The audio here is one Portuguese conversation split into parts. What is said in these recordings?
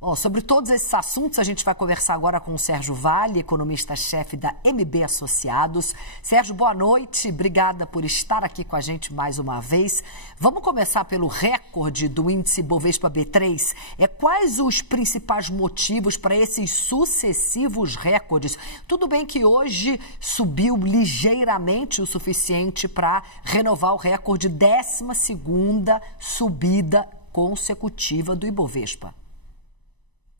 Bom, sobre todos esses assuntos, a gente vai conversar agora com o Sérgio Vale, economista-chefe da MB Associados. Sérgio, boa noite. Obrigada por estar aqui com a gente mais uma vez. Vamos começar pelo recorde do índice Bovespa B3. Quais os principais motivos para esses sucessivos recordes? Tudo bem que hoje subiu ligeiramente o suficiente para renovar o recorde, 12ª subida consecutiva do Ibovespa.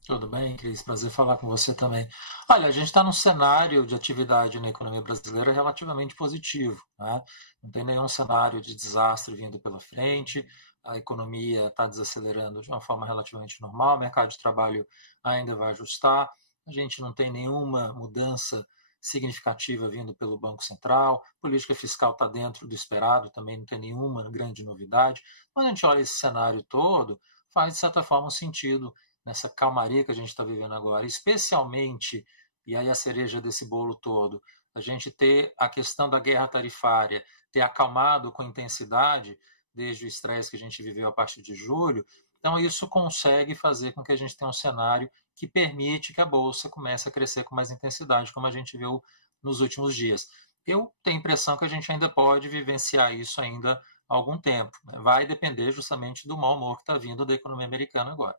Tudo bem, Cris? Prazer falar com você também. Olha, a gente está num cenário de atividade na economia brasileira relativamente positivo, né? Não tem nenhum cenário de desastre vindo pela frente, a economia está desacelerando de uma forma relativamente normal, o mercado de trabalho ainda vai ajustar, a gente não tem nenhuma mudança significativa vindo pelo Banco Central, a política fiscal está dentro do esperado, também não tem nenhuma grande novidade. Quando a gente olha esse cenário todo, faz de certa forma um sentido nessa calmaria que a gente está vivendo agora, especialmente, e aí a cereja desse bolo todo, a gente ter a questão da guerra tarifária, ter acalmado com intensidade desde o estresse que a gente viveu a partir de julho, então isso consegue fazer com que a gente tenha um cenário que permite que a Bolsa comece a crescer com mais intensidade, como a gente viu nos últimos dias. Eu tenho a impressão que a gente ainda pode vivenciar isso ainda há algum tempo, né? Vai depender justamente do mau humor que está vindo da economia americana agora.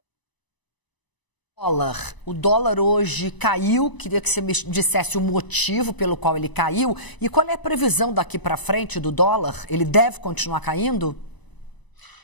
O dólar hoje caiu, queria que você me dissesse o motivo pelo qual ele caiu e qual é a previsão daqui para frente do dólar? Ele deve continuar caindo?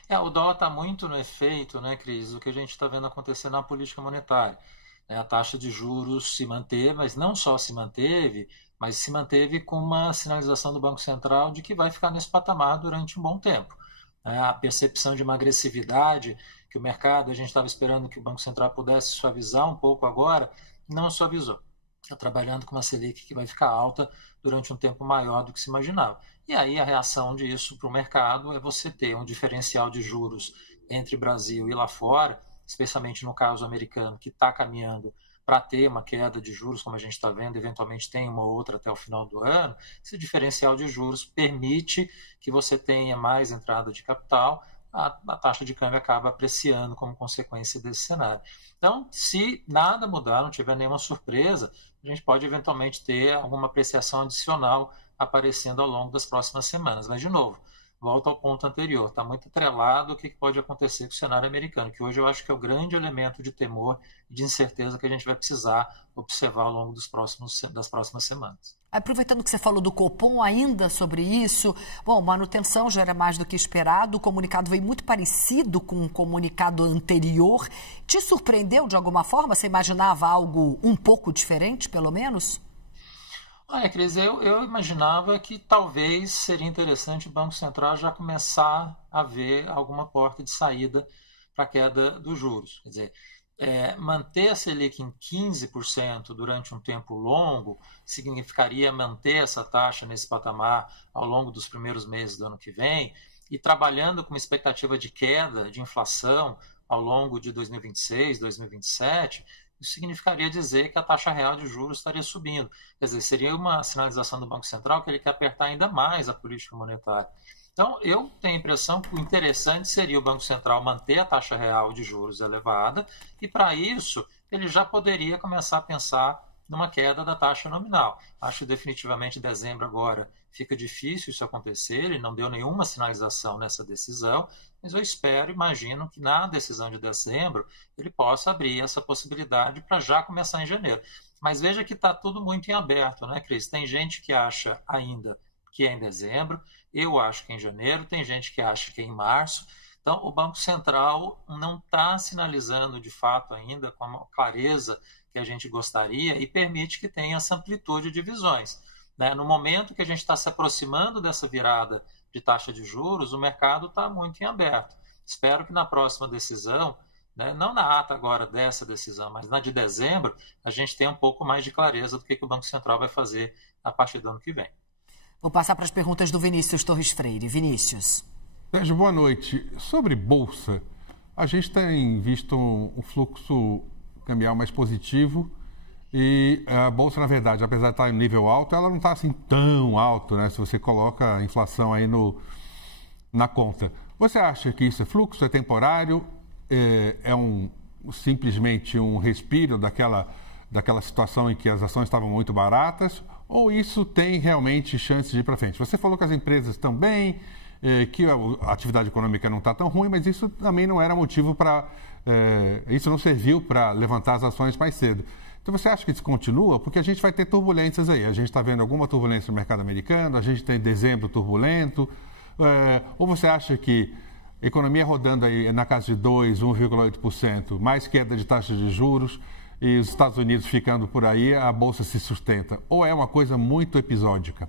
O dólar está muito no efeito, né, Cris, do que a gente está vendo acontecer na política monetária. A taxa de juros se manteve, mas não só se manteve, mas se manteve com uma sinalização do Banco Central de que vai ficar nesse patamar durante um bom tempo. A percepção de uma agressividade que o mercado, a gente estava esperando que o Banco Central pudesse suavizar um pouco agora, não suavizou. Está trabalhando com uma Selic que vai ficar alta durante um tempo maior do que se imaginava. E aí a reação disso para o mercado é você ter um diferencial de juros entre Brasil e lá fora, especialmente no caso americano, que está caminhando para ter uma queda de juros, como a gente está vendo, eventualmente tem uma outra até o final do ano. Esse diferencial de juros permite que você tenha mais entrada de capital, a taxa de câmbio acaba apreciando como consequência desse cenário. Então, se nada mudar, não tiver nenhuma surpresa, a gente pode eventualmente ter alguma apreciação adicional aparecendo ao longo das próximas semanas. Mas, de novo, volta ao ponto anterior, está muito atrelado o que pode acontecer com o cenário americano, que hoje eu acho que é o grande elemento de temor e de incerteza que a gente vai precisar observar ao longo das próximas semanas. Aproveitando que você falou do Copom ainda sobre isso, bom, manutenção já era mais do que esperado, o comunicado veio muito parecido com o comunicado anterior. Te surpreendeu de alguma forma? Você imaginava algo um pouco diferente, pelo menos? Olha, Cris, eu imaginava que talvez seria interessante o Banco Central já começar a ver alguma porta de saída para a queda dos juros. Quer dizer, manter a Selic em 15% durante um tempo longo significaria manter essa taxa nesse patamar ao longo dos primeiros meses do ano que vem e trabalhando com uma expectativa de queda de inflação ao longo de 2026, 2027, isso significaria dizer que a taxa real de juros estaria subindo. Quer dizer, seria uma sinalização do Banco Central que ele quer apertar ainda mais a política monetária. Então, eu tenho a impressão que o interessante seria o Banco Central manter a taxa real de juros elevada e, para isso, ele já poderia começar a pensar numa queda da taxa nominal. Acho que definitivamente em dezembro agora fica difícil isso acontecer, ele não deu nenhuma sinalização nessa decisão, mas eu espero, imagino que na decisão de dezembro ele possa abrir essa possibilidade para já começar em janeiro. Mas veja que está tudo muito em aberto, né, Cris? Tem gente que acha ainda que é em dezembro, eu acho que é em janeiro, tem gente que acha que é em março. Então, o Banco Central não está sinalizando de fato ainda com a clareza que a gente gostaria e permite que tenha essa amplitude de visões. No momento que a gente está se aproximando dessa virada de taxa de juros, o mercado está muito em aberto. Espero que na próxima decisão, não na ata agora dessa decisão, mas na de dezembro, a gente tenha um pouco mais de clareza do que o Banco Central vai fazer a partir do ano que vem. Vou passar para as perguntas do Vinícius Torres Freire. Vinícius. Sérgio, boa noite. Sobre Bolsa, a gente tem visto um fluxo cambial mais positivo e a Bolsa, na verdade, apesar de estar em nível alto, ela não está assim tão alto, né? Se você coloca a inflação aí na conta. Você acha que isso é fluxo, é temporário, é um simplesmente um respiro daquela situação em que as ações estavam muito baratas, ou isso tem realmente chance de ir para frente? Você falou que as empresas estão bem, que a atividade econômica não está tão ruim, mas isso também não era motivo para... isso não serviu para levantar as ações mais cedo. Então, você acha que isso continua? Porque a gente vai ter turbulências aí. A gente está vendo alguma turbulência no mercado americano, a gente tem dezembro turbulento. Ou você acha que economia rodando aí na casa de 2, 1,8%, mais queda de taxa de juros e os Estados Unidos ficando por aí, a Bolsa se sustenta? Ou é uma coisa muito episódica?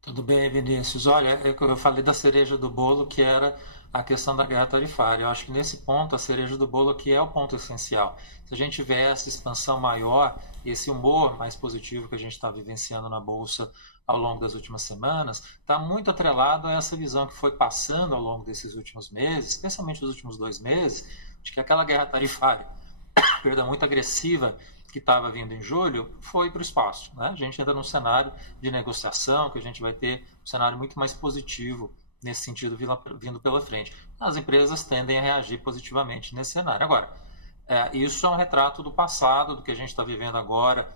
Tudo bem, Vinícius. Olha, eu falei da cereja do bolo, que era a questão da guerra tarifária. Eu acho que nesse ponto, a cereja do bolo aqui é o ponto essencial. Se a gente tiver essa expansão maior, esse humor mais positivo que a gente está vivenciando na Bolsa ao longo das últimas semanas, está muito atrelado a essa visão que foi passando ao longo desses últimos meses, especialmente os últimos 2 meses, de que aquela guerra tarifária, muito agressiva, que estava vindo em julho, foi para o espaço. Né? A gente entra num cenário de negociação, que a gente vai ter um cenário muito mais positivo nesse sentido vindo pela frente. As empresas tendem a reagir positivamente nesse cenário. Agora, isso é um retrato do passado, do que a gente está vivendo agora,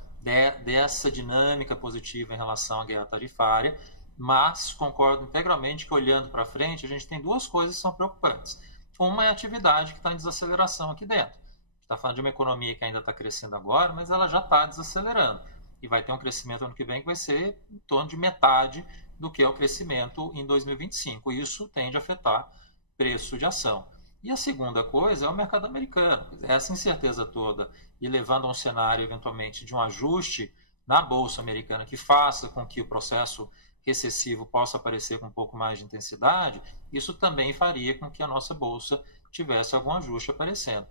dessa dinâmica positiva em relação à guerra tarifária, mas concordo integralmente que, olhando para frente, a gente tem 2 coisas que são preocupantes. Uma é a atividade que está em desaceleração aqui dentro. Está falando de uma economia que ainda está crescendo agora, mas ela já está desacelerando. E vai ter um crescimento ano que vem que vai ser em torno de metade do que é o crescimento em 2025. Isso tende a afetar preço de ação. E a segunda coisa é o mercado americano. Essa incerteza toda e levando a um cenário, eventualmente, de um ajuste na Bolsa Americana que faça com que o processo recessivo possa aparecer com um pouco mais de intensidade, isso também faria com que a nossa Bolsa tivesse algum ajuste aparecendo.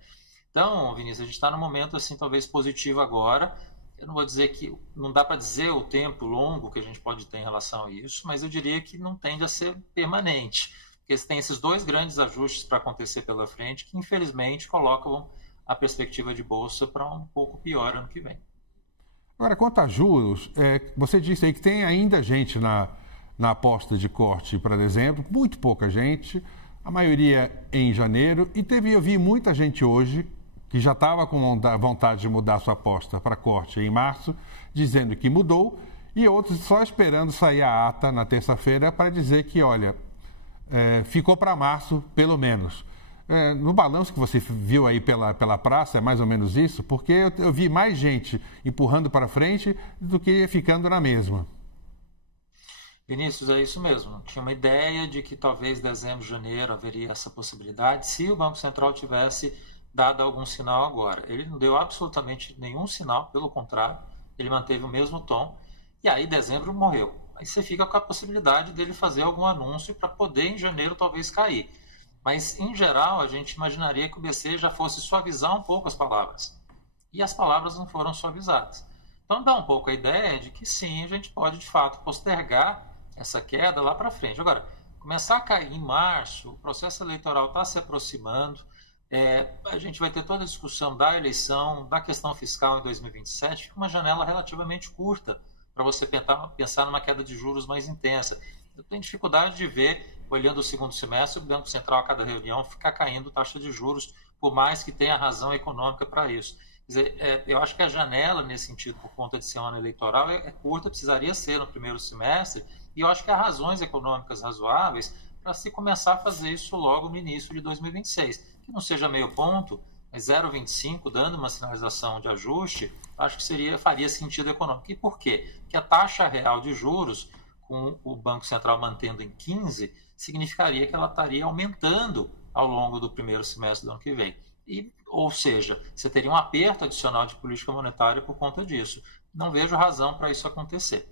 Então, Vinícius, a gente está num momento assim, talvez positivo agora. Eu não vou dizer que não dá para dizer o tempo longo que a gente pode ter em relação a isso, mas eu diria que não tende a ser permanente, porque tem esses 2 grandes ajustes para acontecer pela frente que, infelizmente, colocam a perspectiva de bolsa para um pouco pior ano que vem. Agora, quanto a juros, você disse aí que tem ainda gente na aposta de corte para dezembro, muito pouca gente, a maioria em janeiro, e eu vi muita gente hoje que já estava com vontade de mudar sua aposta para corte em março, dizendo que mudou, e outros só esperando sair a ata na terça-feira para dizer que, olha, ficou para março, pelo menos. No balanço que você viu aí pela praça, é mais ou menos isso? Porque eu vi mais gente empurrando para frente do que ficando na mesma. Vinícius, é isso mesmo. Tinha uma ideia de que talvez dezembro, janeiro haveria essa possibilidade se o Banco Central tivesse dado algum sinal agora. Ele não deu absolutamente nenhum sinal, pelo contrário, ele manteve o mesmo tom, e aí dezembro morreu. Aí você fica com a possibilidade dele fazer algum anúncio para poder em janeiro talvez cair. Mas, em geral, a gente imaginaria que o BC já fosse suavizar um pouco as palavras. E as palavras não foram suavizadas. Então dá um pouco a ideia de que sim, a gente pode de fato postergar essa queda lá para frente. Agora, começar a cair em março, o processo eleitoral está se aproximando, a gente vai ter toda a discussão da eleição, da questão fiscal em 2027, fica uma janela relativamente curta para você pensar numa queda de juros mais intensa. Eu tenho dificuldade de ver, olhando o segundo semestre, o Banco Central a cada reunião ficar caindo taxa de juros, por mais que tenha razão econômica para isso. Quer dizer, eu acho que a janela, nesse sentido, por conta de ser um ano eleitoral, é curta, precisaria ser no primeiro semestre, e eu acho que há razões econômicas razoáveis para se começar a fazer isso logo no início de 2026. Que não seja meio ponto, mas 0,25, dando uma sinalização de ajuste, acho que faria sentido econômico. E por quê? Porque a taxa real de juros, com o Banco Central mantendo em 15, significaria que ela estaria aumentando ao longo do primeiro semestre do ano que vem. Ou seja, você teria um aperto adicional de política monetária por conta disso. Não vejo razão para isso acontecer.